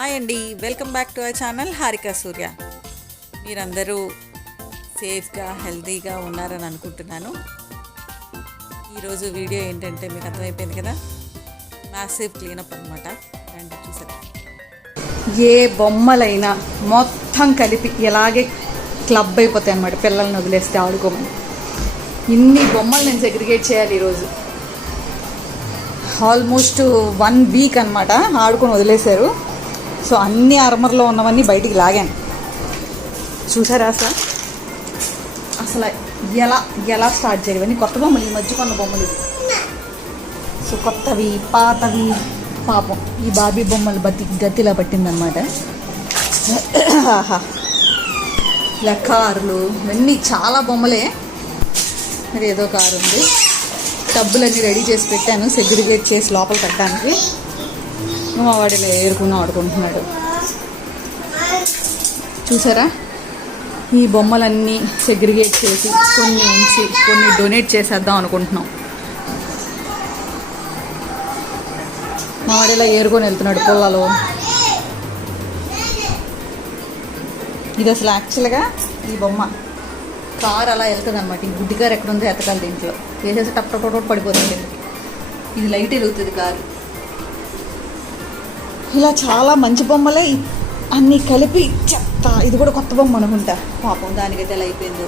Hi అండి, welcome back to our channel Harika Surya. మీరందరూ సేఫ్గా హెల్తీగా ఉన్నారని అనుకుంటున్నాను. ఈరోజు వీడియో ఏంటంటే మీకు అర్థమైపోయింది కదా, మ్యాసివ్ క్లీనప్ అనమాట. రండి చూసారు. ఏ బొమ్మలైనా మొత్తం కలిపి ఇలాగే క్లబ్ అయిపోతాయి అన్నమాట. పిల్లల్ని వదిలేస్తే ఆడుకోమని ఇన్ని బొమ్మలు నేను సెగ్రిగేట్ చేయాలి ఈరోజు. ఆల్మోస్ట్ 1 వీక్ అనమాట ఆడుకొని వదిలేశారు. సో అన్ని ఆర్మర్లో ఉన్నవన్నీ బయటికి లాగాను. చూసారా అసలు ఎలా ఎలా స్టార్ట్ చేయాలి. ఇవన్నీ కొత్త బొమ్మలు, ఈ మధ్య కొన్న బొమ్మలు ఇవి. సో కొత్తవి పాతవి పాపం ఈ బాబీ బొమ్మలు గతిలా పట్టిందనమాట. ఇలా కార్లు ఇవన్నీ చాలా బొమ్మలే. మరి ఏదో కారు ఉంది. టబ్బులన్నీ రెడీ చేసి పెట్టాను సెగ్రిగేట్ చేసి లోపల పెట్టడానికి. మా వాడిలో ఏరుకుని ఆడుకుంటున్నాడు. చూసారా, ఈ బొమ్మలన్నీ సెగ్రిగేట్ చేసి కొన్ని ఉంచి కొన్ని డొనేట్ చేసేద్దాం అనుకుంటున్నాం. మా వాడిలో ఏరుకొని వెళ్తున్నాడు పొలాలో. ఇది అసలు యాక్చువల్గా ఈ బొమ్మ కారు అలా వెళ్తుంది అనమాట. ఈ గుడ్డి కారు ఎక్కడ ఉందో ఎతకాలి. దీంట్లో వేసేసి టప్ పడిపోతుంది. ఇది లైట్ వెలుగుతుంది కారు. ఇలా చాలా మంచి బొమ్మలే అన్నీ కలిపి చెత్త. ఇది కూడా కొత్త బొమ్మ అనుకుంటా. పాపం దానికైతే ఎలా అయిపోయిందో.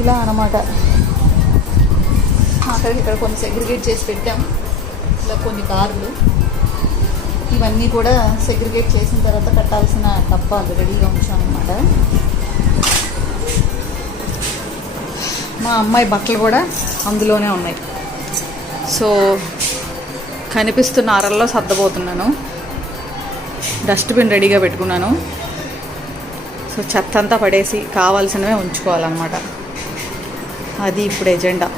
ఇలా అన్నమాట. అక్కడికి ఇక్కడ కొన్ని సెగ్రిగేట్ చేసి పెట్టాం. ఇలా కొన్ని కార్లు ఇవన్నీ కూడా సెగ్రిగేట్ చేసిన తర్వాత పెట్టాల్సిన డబ్బాలు రెడీగా ఉంచామన్నమాట. మా అమ్మాయి బట్టలు కూడా అందులోనే ఉన్నాయి. సో కనిపిస్తున్న అరల్లో సర్దబోతున్నాను. డస్ట్బిన్ రెడీగా పెట్టుకున్నాను. సో చెత్త అంతా పడేసి కావాల్సినవే ఉంచుకోవాలన్నమాట. అది ఇప్పుడు ఎజెండా.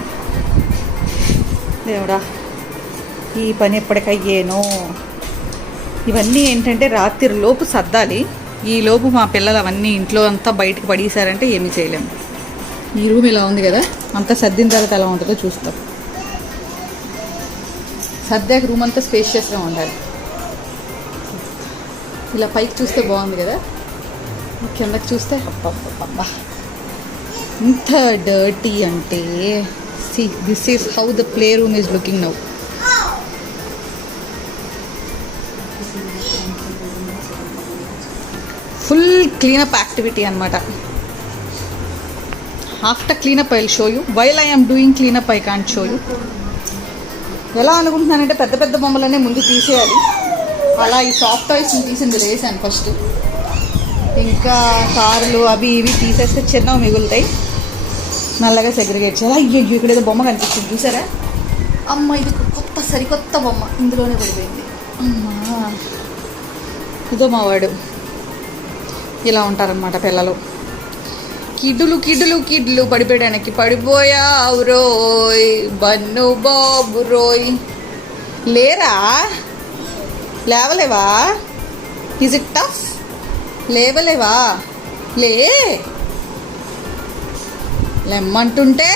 దేవుడా, ఈ పని ఎప్పటికయ్యేనో. ఇవన్నీ ఏంటంటే రాత్రి లోపు సర్దాలి. ఈ లోపు మా పిల్లలు అవన్నీ ఇంట్లో అంతా బయటకు పడేసారంటే ఏమీ చేయలేము. ఈ రూమ్ ఇలా ఉంది కదా, అంతా సర్దిన తర్వాత ఎలా ఉంటుందో చూస్తాం. సర్దాక రూమ్ అంతా స్పేషియస్గా ఉండాలి. ఇలా పైకి చూస్తే బాగుంది కదా, కిందకి చూస్తే అబ్బా ఇంత డర్టీ అంటే. See this is how the play room is looking now. Full cleanup activity అనమాట. After cleanup I will show you. While I am doing cleanup I can't show you. ఎలా అనుకుంటున్నానంటే పెద్ద పెద్ద బొమ్మలనే ముందు తీసేయాలి. అలా ఈ సాఫ్ట్ టాయ్స్ని తీసింది వేసాను ఫస్ట్. ఇంకా కార్లు అవి ఇవి తీసేస్తే చిన్నవి మిగులుతాయి. నల్లగా సెగ్రిగేట్ చేయాలి. అయ్యో ఇక్కడ ఏదో బొమ్మ కనిపిస్తుంది చూసారా. అమ్మ ఇది కొత్త సరికొత్త బొమ్మ ఇందులోనే పడిపోయింది. అమ్మా ఇదో మా వాడు. ఇలా ఉంటారనమాట పిల్లలు. కిడ్డులు కిడ్డులు కిడ్లు పడిపోయడానికి పడిపోయావు రోయ్ బన్ను బాబు రోయ్. లేరా, లేవలేవా? Is it tough? లేవలేవా? లేమ్మంటుంటే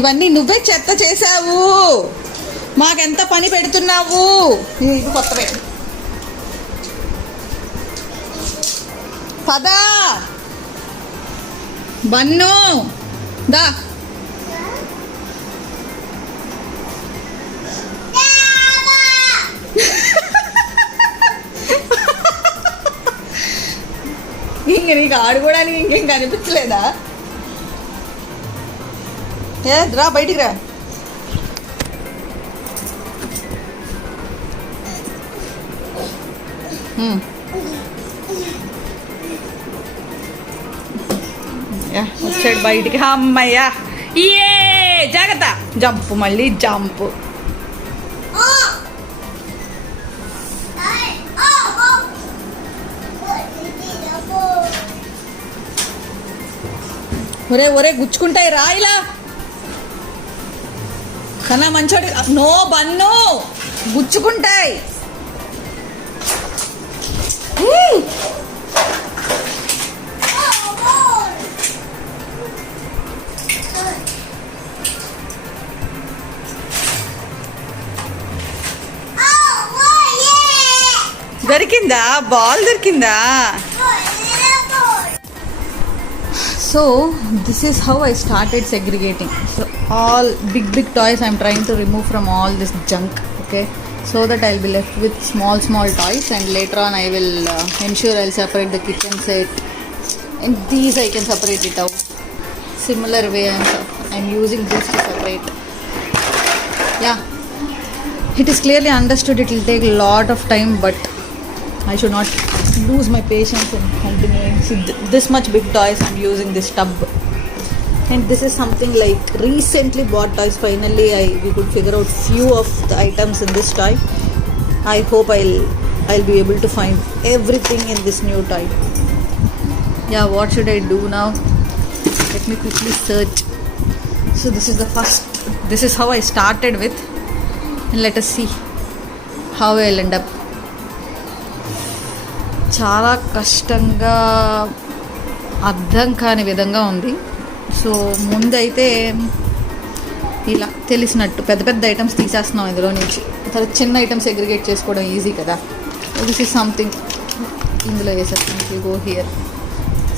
ఇవన్నీ నువ్వే చెత్త చేసావు. మాకెంత పని పెడుతున్నావు. ఇది కొత్తవే. పదా బన్ను దా. ఇంక నీకు ఆడుకోవడానికి ఇంకేం కనిపించలేదా? రా బయటికి రా. వచ్చాడు బయటికి. అమ్మయ్యా ఏ జాగ్రత్త. జంపు, మళ్ళీ జంపు. ఒరే గుచ్చుకుంటాయి రా. ఇలా కన్నా మంచోడు. నో బన్ను, గుచ్చుకుంటాయి. దొరికిందా బాల్ దొరికిందా so this is how I started segregating. So all big toys I'm trying to remove from all this junk, okay, so that I'll be left with small toys, and later on I will ensure I'll separate the kitchen set, and these I can separate it out. Similar way I'm using this to separate. Yeah, it is clearly understood it will take a lot of time, but I should not lose my patience in continuing. See, this much big toys I'm using this tub, and this is something like recently bought toys. Finally we could figure out few of the items in this toy. I hope I'll be able to find everything in this new toy. Yeah, what should I do now? Let me quickly search. So this is how I started with, and let us see how I'll end up. చాలా కష్టంగా అర్థం కాని విధంగా ఉంది. So ముందైతే ఇలా తెలిసినట్టు పెద్ద ఐటమ్స్ తీసేస్తున్నాం ఇందులో నుంచి. తర్వాత చిన్న ఐటమ్స్ సెగ్రిగేట్ చేసుకోవడం ఈజీ కదా. దిస్ ఈజ్ సంథింగ్ ఇందులో వేసేస్తాం. You go here.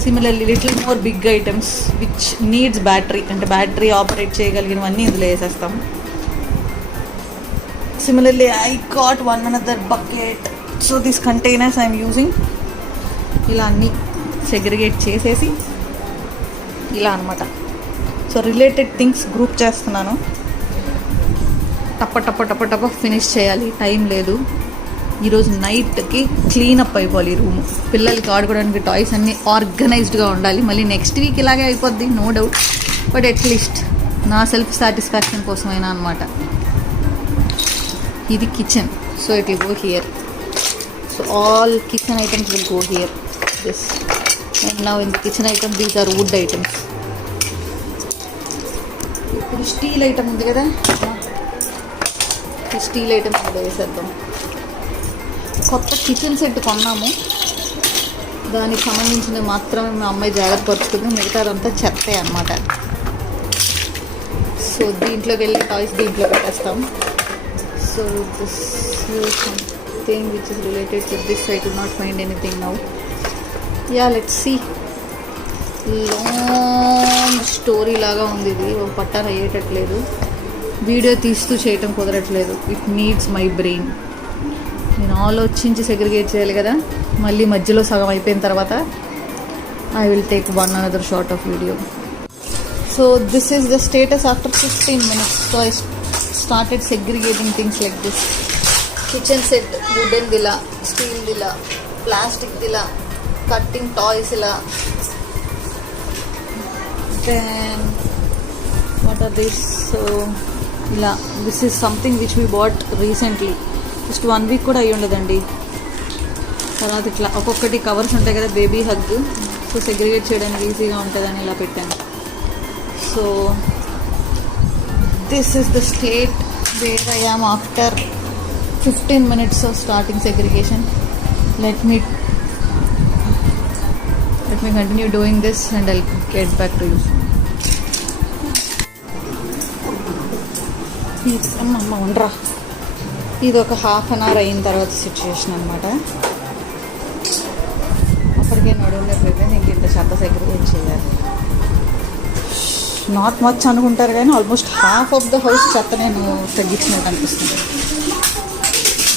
Similarly little more big items which needs battery, అంటే బ్యాటరీ ఆపరేట్ చేయగలిగినవన్నీ ఇందులో వేసేస్తాం. Similarly I got one another bucket. So this containers I'm using. ఇలా అన్నీ సెగ్రిగేట్ చేసేసి ఇలా అనమాట. సో రిలేటెడ్ థింగ్స్ గ్రూప్ చేస్తున్నాను. టప్ప ఫినిష్ చేయాలి, టైం లేదు. ఈరోజు నైట్కి క్లీనప్ అయిపోవాలి ఈ రూము. పిల్లలకి ఆడుకోవడానికి టాయ్స్ అన్నీ ఆర్గనైజ్డ్గా ఉండాలి. మళ్ళీ నెక్స్ట్ వీక్ ఇలాగే అయిపోద్ది, నో డౌట్. బట్ అట్లీస్ట్ నా సెల్ఫ్ సాటిస్ఫాక్షన్ కోసమైనా అనమాట. ఇది kitchen. So it will go here. So all kitchen items will go here. This, and now in the kitchen items these are wood items. ఇప్పుడు steel item ఉంది కదా, ఈ steel item కూడా వేసేద్దాం. కొత్త కిచెన్ సెట్ కొన్నాము, దానికి సంబంధించిన మాత్రమే మా అమ్మాయి జాగ్రత్త పరుచుకుంది, మిగతాదంతా చెత్తే అన్నమాట. సో దీంట్లోకి వెళ్ళి టాయ్స్ దీంట్లో పెట్టేస్తాం. So this thing which is related to this, I do not find anything now. Yeah, let's see. Long story లాగా ఉంది ఇది. ఒక పట్టాన అయ్యేటట్లేదు, వీడియో తీస్తూ చేయటం కుదరట్లేదు. It needs my brain. నేను ఆలోచించి సెగ్రిగేట్ చేయాలి కదా. మళ్ళీ మధ్యలో సగం అయిపోయిన తర్వాత I will take one another short of video. So this is the status after 15 minutes. So I started segregating things like this. Kitchen set wooden దిలా, స్టీల్ దిలా, ప్లాస్టిక్ దిలా, కట్టింగ్ టాయ్స్ ఇలా. Then what are this? So ఇలా this is something which we bought recently. Just 1 week కూడా అయ్యి ఉండదండి. తర్వాత ఇట్లా ఒక్కొక్కటి కవర్స్ ఉంటాయి కదా, బేబీ హగ్. సో సెగ్రిగేట్ చేయడానికి ఈజీగా ఉంటుందని ఇలా పెట్టాను. So this is the state where I am after 15 minutes of starting segregation. Let me continue doing this and I'll get back to you. అమ్మ ఉండరా. ఇది ఒక 1/2 hour అయిన తర్వాత సిచ్యువేషన్ అనమాట. అప్పటికే నడువులైపోతే ఇంక ఇంత చెత్త సెగ్రిగేట్ చేయాలి. నాట్ మచ్ అనుకుంటారు కానీ almost half of the house చెత్త నేను తగ్గించినట్టు అనిపిస్తుంది.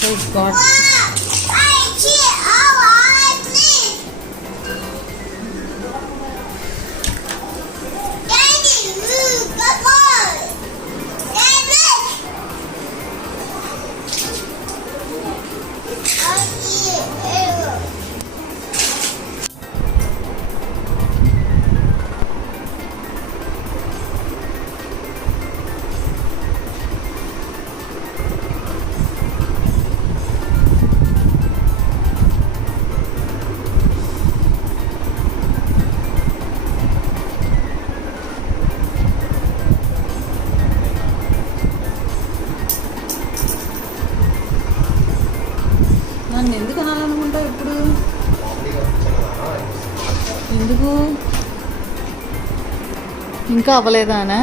Oh God. నన్ను ఎందుకు అనాలనుకుంటావు ఇప్పుడు? ఎందుకు ఇంకా అవ్వలేదానా?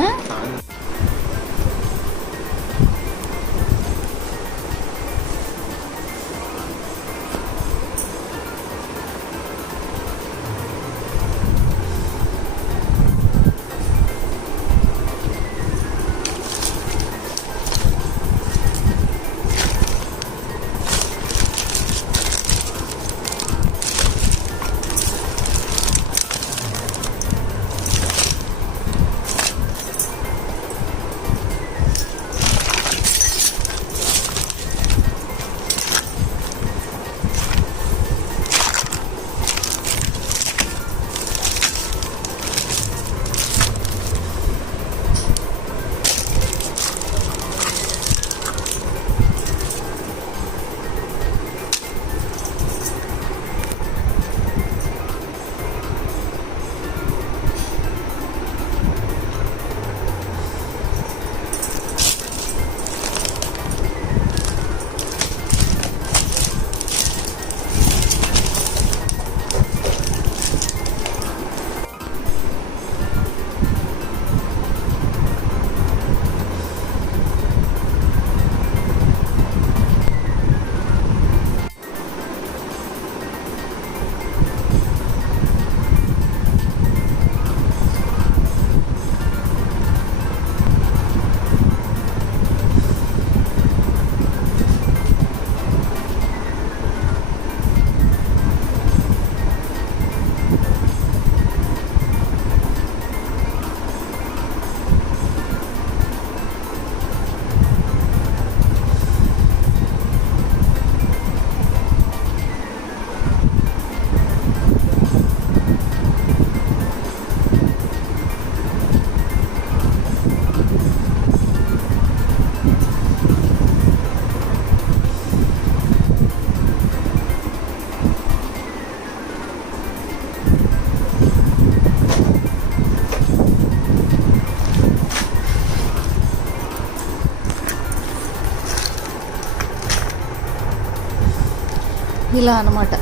ఇలా అనమాట.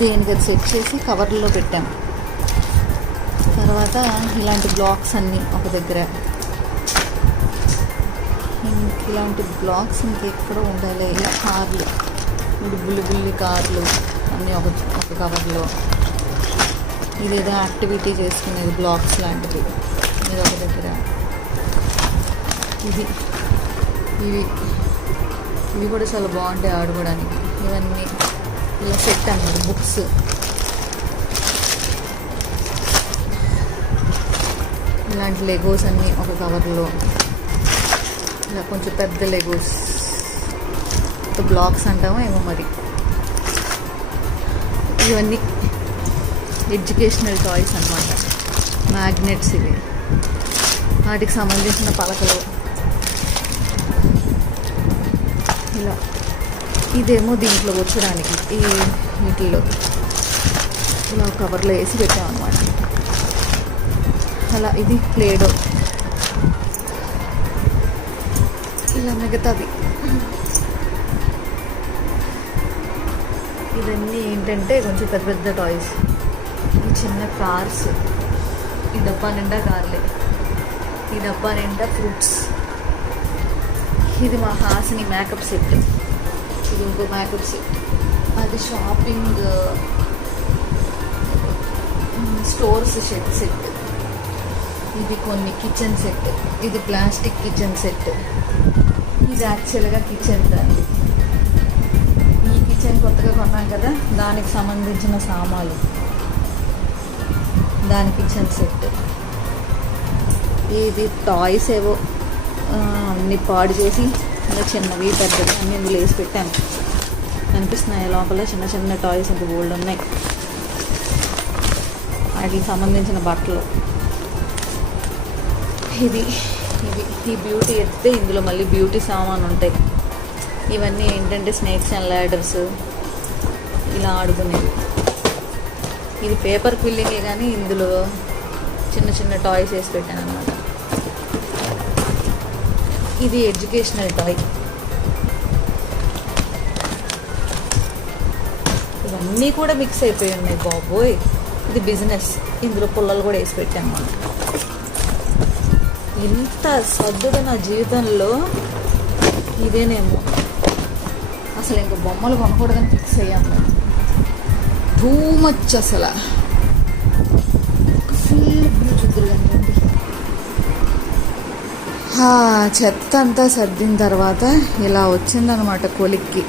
దేనికి అది సెట్ చేసి కవర్లో పెట్టాము. తర్వాత ఇలాంటి బ్లాక్స్ అన్నీ ఒక దగ్గర, ఇలాంటి బ్లాక్స్ ఇంకెక్కడో ఉండాలి. ఇలా కార్లు, బుల్లి కార్లు అన్నీ ఒక కవర్లో. ఇదేదో యాక్టివిటీ చేసుకునేది బ్లాక్స్ లాంటిది ఇది ఒక దగ్గర. ఇవి కూడా చాలా బాగుంటాయి ఆడుకోవడానికి. ఇవన్నీ ఇలా సెట్ అన్నమాట. బుక్స్, ఇలాంటి లెగోస్ అన్నీ ఒక కవర్లో. ఇలా కొంచెం పెద్ద లెగోస్, బ్లాక్స్ అంటామో ఏమో మరి. ఇవన్నీ ఎడ్యుకేషనల్ టాయ్స్ అన్నమాట. మ్యాగ్నెట్స్ ఇవి, వాటికి సంబంధించిన పలకలు. ఇలా ఇదేమో దీంట్లో వచ్చడానికి ఈ వీటిల్లో ఇలా కవర్లో వేసి పెట్టామన్నమాట. అలా ఇది ప్లేడో. ఇలా మిగతాది ఇవన్నీ ఏంటంటే కొంచెం పెద్ద పెద్ద టాయ్స్. ఈ చిన్న కార్స్, ఈ డబ్బా నిండా కార్లే, ఈ డబ్బా నిండా ఫ్రూట్స్. ఇది మా హాసిని మేకప్ సెట్. ఇది ఇంకో మేకప్ సెట్. అది షాపింగ్ స్టోర్స్ సెట్. ఇది కొన్ని కిచెన్ సెట్. ఇది ప్లాస్టిక్ కిచెన్ సెట్. ఇది యాక్చువల్గా కిచెన్ దాన్ని. ఈ కిచెన్ కొత్తగా కొన్నాం కదా, దానికి సంబంధించిన సామాన్లు, దాని కిచెన్ సెట్. ఇది టాయ్స్ ఏవో అన్ని పాడు చేసి ఇంకా చిన్నవి పెద్దవి అన్నీ ఇందులో వేసి పెట్టాను. కనిపిస్తున్నాయి లోపల చిన్న చిన్న టాయ్స్ ఇంకా గోల్డ్ ఉన్నాయి. వాటికి సంబంధించిన బట్టలు. ఇది ఈ బ్యూటీ ఎత్తితే ఇందులో మళ్ళీ బ్యూటీ సామాన్ ఉంటాయి. ఇవన్నీ ఏంటంటే స్నేక్స్ అండ్ ల్యాడర్స్, ఇలా ఆడుకునేవి. ఇది పేపర్ క్విల్లింగే కానీ ఇందులో చిన్న చిన్న టాయ్స్ వేసి పెట్టాను అన్నమాట. ఇది ఎడ్యుకేషనల్ టాయ్. ఇవన్నీ కూడా మిక్స్ అయిపోయి ఉన్నాయి బాబోయ్. ఇది బిజినెస్. ఇందులో పుల్లలు కూడా వేసి పెట్టాను అన్నమాట. ఇంత సర్దుగా నా జీవితంలో ఇదేనేమో. అసలు ఇంకా బొమ్మలు కొనకూడదని ఫిక్స్ అయ్యాము మేము. టూ మచ్ అసలు. ఫుల్ చూద్దరు కదండి. చెత్త అంతా సర్దిన తర్వాత ఇలా వచ్చిందనమాట కొలిక్కి.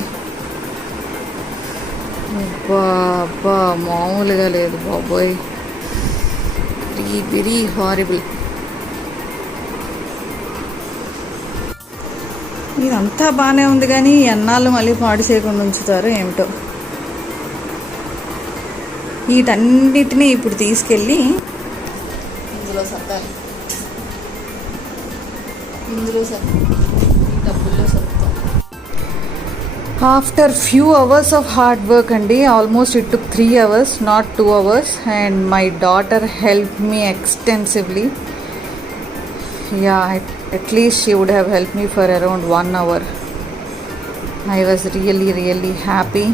అబ్బా మామూలుగా లేదు బాబోయ్. Very horrible. ఇదంతా బాగానే ఉంది కానీ ఎన్నాళ్ళు మళ్ళీ పాడు చేయకుండా ఉంచుతారో ఏమిటో. వీటన్నిటినీ ఇప్పుడు తీసుకెళ్ళి ఇందులో సర్దాలి. ఈ డబ్బుల్లో సర్దుతాం. After few hours of hard work అండి, almost it took 3 hours, not 2 hours, and my daughter helped me extensively. Yeah, at least she would have helped me for around 1 hour. I was really happy.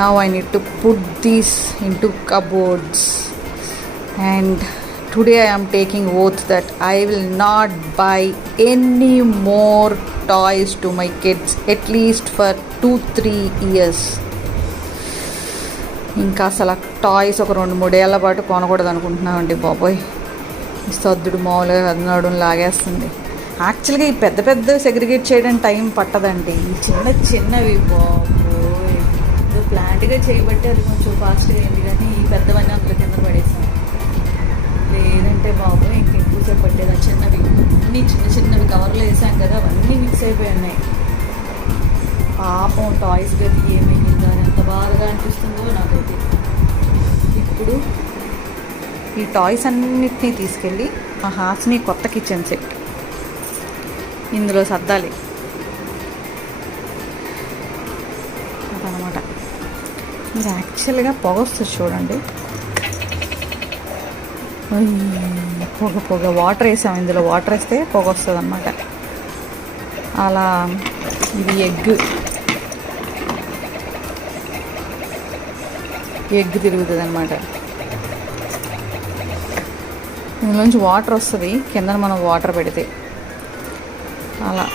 Now I need to put these into cupboards, and today I am taking oath that I will not buy any more toys to my kids, at least for 2-3 years. ఇంకా అసలు toys ఒక 2-3 ఏళ్ల పాటు కొనకూడదు అనుకుంటున్నామండి బాబోయ్. సర్దుడు మామూలుగా కదనడం లాగేస్తుంది. యాక్చువల్గా ఈ పెద్ద పెద్ద సెగ్రిగేట్ చేయడానికి టైం పట్టదండి. ఈ చిన్నవి బాబోయ్ ఇది ప్లాంట్గా చేయబట్టి అది కొంచెం ఫాస్ట్గా అయింది. కానీ ఈ పెద్దవన్నీ అందులో కింద పడేసాం. లేదంటే బాబోయ్ ఇంకెక్కువసేపు పట్టేది. ఆ చిన్నవి అన్నీ చిన్నవి కవర్లో వేసాం కదా, అవన్నీ మిక్స్ అయిపోయి ఉన్నాయి. పాపం టాయ్స్ గది ఏమైందో అని ఎంత బాధగా అనిపిస్తుందో నాకైతే. ఇప్పుడు ఈ టాయ్స్ అన్నిటినీ తీసుకెళ్ళి మా హాస్ని కొత్త కిచెన్ సెట్ ఇందులో సర్దాలి అదనమాట. ఇది యాక్చువల్గా పొగ వస్తుంది చూడండి. పొగ వాటర్ వేసాం. ఇందులో వాటర్ వేస్తే పొగ వస్తుంది అన్నమాట. అలా ఇది ఎగ్ ఎగ్ తిరుగుతుంది అనమాట. ఇందులోంచి వాటర్ వస్తుంది కింద మనం వాటర్ పెడితే. అలా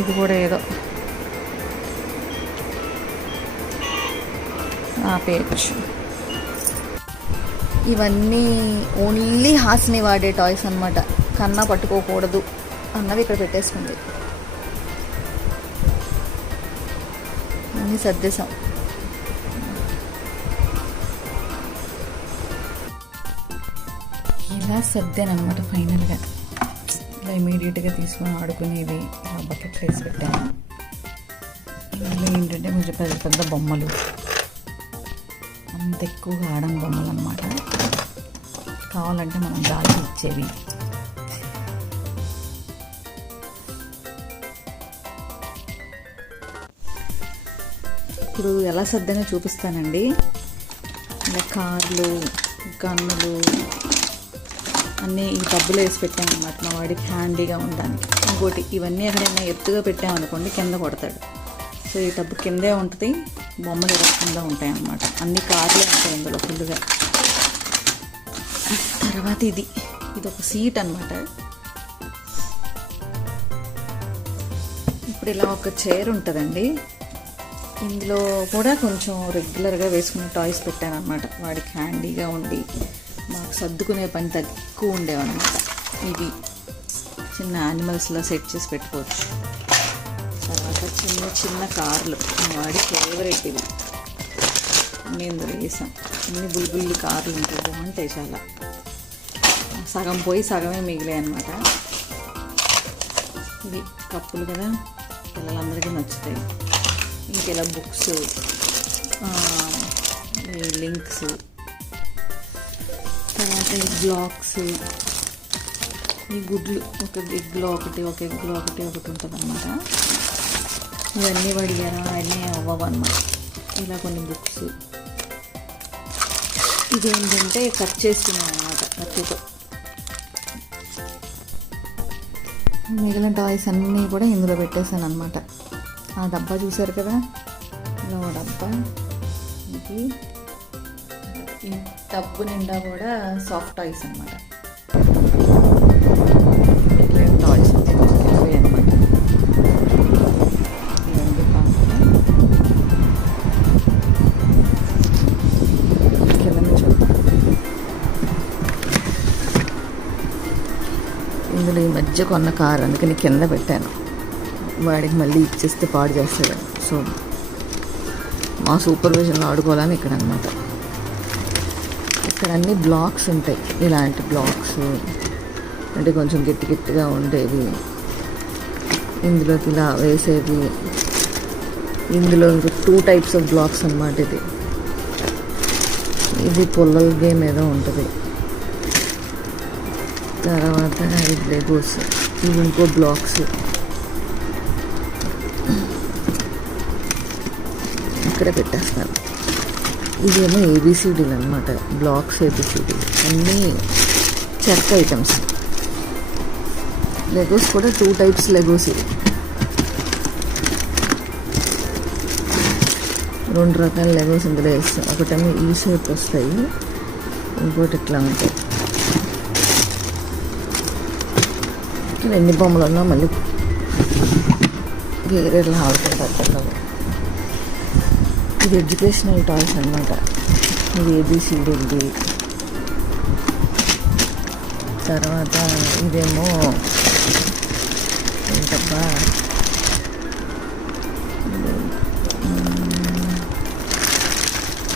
ఇది కూడా ఏదో ఆపేయచ్చు. ఇవన్నీ ఓన్లీ హాస్ని వాడే టాయ్స్ అనమాట. కన్నా పట్టుకోకూడదు అన్నవి ఇక్కడ పెట్టేసుకుంది. అన్నీ సర్దేశాం. ఇలా సర్దానమాట ఫైనల్గా. ఇలా ఇమీడియట్గా తీసుకొని ఆడుకునేవి ఇలా బకెట్లో వేసి పెట్టాను. ఇందులో ఏంటంటే కొంచెం పెద్ద పెద్ద బొమ్మలు, అంత ఎక్కువగా ఆడని బొమ్మలు అన్నమాట. కావాలంటే మనం దాచి ఇచ్చేవి. ఇప్పుడు ఎలా సర్దానో చూపిస్తానండి. ఇలా కార్లు, గన్నులు అన్నీ ఈ టబ్బులో వేసి పెట్టామన్నమాట మా వాడికి హ్యాండీగా ఉండడానికి. ఇంకోటి ఇవన్నీ ఎక్కడైనా ఎత్తుగా పెట్టామనుకోండి కింద కొడతాడు. సో ఈ టబ్బు కిందే ఉంటుంది, బొమ్మలు ఎరగకుండా ఉంటాయి అన్నమాట. అన్ని కార్లే ఉంటాయి ఇందులో ఫుల్గా. తర్వాత ఇది ఒక సీట్ అన్నమాట. ఇప్పుడు ఇలా ఒక చైర్ ఉంటుందండి. ఇందులో కూడా కొంచెం రెగ్యులర్గా వేసుకునే టాయ్స్ పెట్టాను అనమాట. వాడికి హ్యాండీగా ఉండి మాకు సర్దుకునే పని తక్కువ ఉండేవన్నమాట. ఇవి చిన్న యానిమల్స్లో సెట్ చేసి పెట్టుకోవచ్చు. తర్వాత చిన్న చిన్న కార్లు, మా వాడి ఫేవరెట్ ఇవి. అన్నీ ఇందులో వేసాం. అన్ని బుల్బుల్లి కార్లు ఉంటాయి, బాగుంటాయి చాలా. సగం పోయి సగమే మిగిలాయి అన్నమాట. ఇవి కప్పులు కదా, పిల్లలందరికీ నచ్చుతాయి. ఇంకెలా బుక్స్, లింక్స్, తర్వాత ఈ బ్లాక్స్, ఈ గుడ్లు, ఒక ఎగ్లో ఒకటి ఉంటుంది అన్నమాట. ఇవన్నీ పడిగారా అన్నీ అవ్వవన్నమాట. ఇలా కొన్ని బుక్స్. ఇదేంటంటే కట్ చేస్తున్నాను అన్నమాట కత్తితో. మిగిలిన టాయ్స్ అన్నీ కూడా ఇందులో పెట్టేశాను అనమాట. ఆ డబ్బా చూసారు కదా, ఇలా ఒక డబ్బా. ఇది ఈ టబ్బు నిండా కూడా సాఫ్ట్ టాయ్స్ అనమాట. టాయ్స్ అనమాట. ఇందులో ఈ మధ్య కొన్న కారు, అందుకని కింద పెట్టాను. వాడికి మళ్ళీ ఇచ్చేస్తే పాడు చేస్తాడు. సో మా సూపర్విజన్లో ఆడుకోవాలని ఇక్కడ అనమాట. ఇక్కడ అన్ని బ్లాక్స్ ఉంటాయి. ఇలాంటి బ్లాక్స్ అంటే కొంచెం గట్టిగా ఉండేవి. ఇందులోకి ఇలా వేసేవి. ఇందులో ఇంకో 2 types ఆఫ్ బ్లాక్స్ అన్నమాట. ఇది పుల్లల గేమ్ ఏదో ఉంటుంది. తర్వాత ఇది లెగోస్. ఇవి ఇంకో బ్లాక్స్. ఇక్కడ పెట్టేస్తాను. ఇదేమో ఏబిసిడీలు అనమాట. బ్లాక్స్ ఏబిసిడీలు అన్నీ చెక్క ఐటమ్స్. లెగోస్ కూడా 2 types లెగోస్. ఇవి 2 రకాల లెగోస్ ఇందులో వేస్తాం. ఒకటేమో ఈ షేప్ వస్తాయి, ఇంకోటి ఇట్లా ఉంటాయి. ఎన్ని బొమ్మలు ఉన్నా మళ్ళీ వేరేలా ఆడుకుంటారు. ఇది ఎడ్యుకేషనల్ టాయ్స్ అన్నమాట. ఇది ఏబిసిడీది. తర్వాత ఇదేమో ఏంటబ్బా,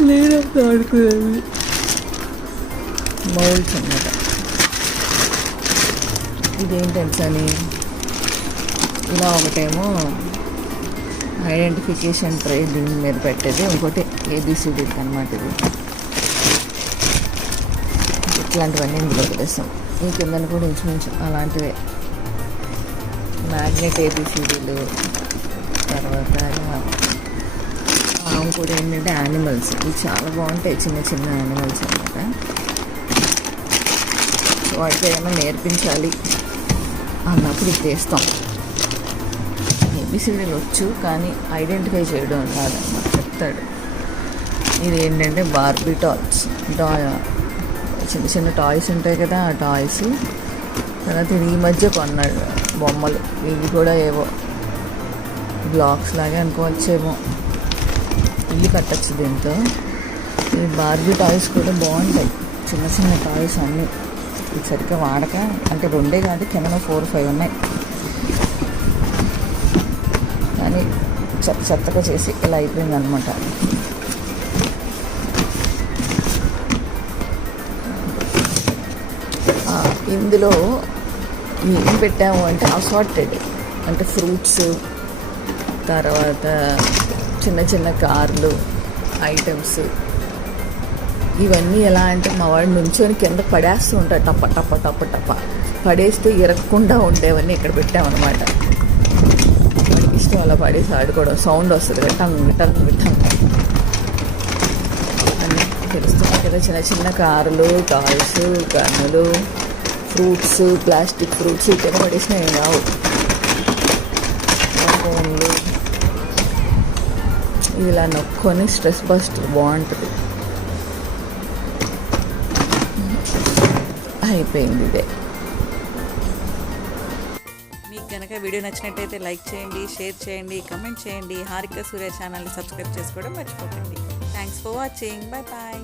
లేదంతా ఆడుకునేవి మౌల్స్ అన్నమాట. ఇదేంటంటే అని ఇలా ఒకటేమో ఐడెంటిఫికేషన్ ట్రే దీని మీద పెట్టేది, ఇంకోటి ఏబిసిడి అనమాట. ఇది ఇట్లాంటివన్నీ ఇందులో వదిలేస్తాం. ఈ కిందని కూడా ఇంచుమించు అలాంటివే మ్యాగ్నెట్ ఏబిసిడీలు. తర్వాత ఇంకోటి ఏంటంటే యానిమల్స్. ఇవి చాలా బాగుంటాయి, చిన్న చిన్న యానిమల్స్ అనమాట. వాటికి ఏమైనా నేర్పించాలి అన్నప్పుడు ఇది చేస్తాం. ఏబిసిడీలు వచ్చు కానీ ఐడెంటిఫై చేయడం రాదన్నమాట. చెప్తాడు ఇది ఏంటంటే బార్బీ టాయ్స్. చిన్న చిన్న టాయ్స్ ఉంటాయి కదా, ఆ టాయ్స్. తర్వాత ఇది ఈ మధ్య కొన్నాడు బొమ్మలు. ఇవి కూడా ఏవో బ్లాక్స్ లాగే అనుకోవచ్చేమో. ఇల్లు కట్టచ్చు దీంతో. ఈ బార్బీ టాయ్స్ కూడా బాగుంటాయి, చిన్న చిన్న టాయ్స్ అన్నీ. ఇది సరిగ్గా వాడక, అంటే 2 కాదు, కింద 4, 5 ఉన్నాయి. కానీ చెత్తగా చేసి ఇలా అయిపోయింది అనమాట. ఇందులో ఏం పెట్టాము అంటే అసార్టెడ్, అంటే ఫ్రూట్స్, తర్వాత చిన్న చిన్న కార్లు ఐటమ్స్. ఇవన్నీ ఎలా అంటే మా వాడు నుంచొని కింద పడేస్తూ ఉంటాడు, టప్ప టప్ప టప్ప టప్ప పడేస్తే ఇరగకుండా ఉండేవన్నీ ఇక్కడ పెట్టామన్నమాట. వాడికి ఇష్టం అలా పడేసి ఆడుకోవడం. సౌండ్ వస్తుంది విట్టం విట్టం విట్టం అని. తెలుస్తున్నాయి కదా, చిన్న చిన్న కార్లు, టాయ్స్, గన్నులు, ఫ్రూట్స్, ప్లాస్టిక్ ఫ్రూట్స్ కింద పడేసినా ఏం రావు. ఫోన్లు ఇలా నొక్కొని స్ట్రెస్ బస్టర్ బాగుంటుంది. అయిపోయింది ఇదే. మీకు కనుక వీడియో నచ్చినట్టయితే లైక్ చేయండి, షేర్ చేయండి, కమెంట్ చేయండి. హారిక సూర్య ఛానల్ని సబ్స్క్రైబ్ చేసుకోవడం మర్చిపోకండి. Thanks for watching. Bye bye.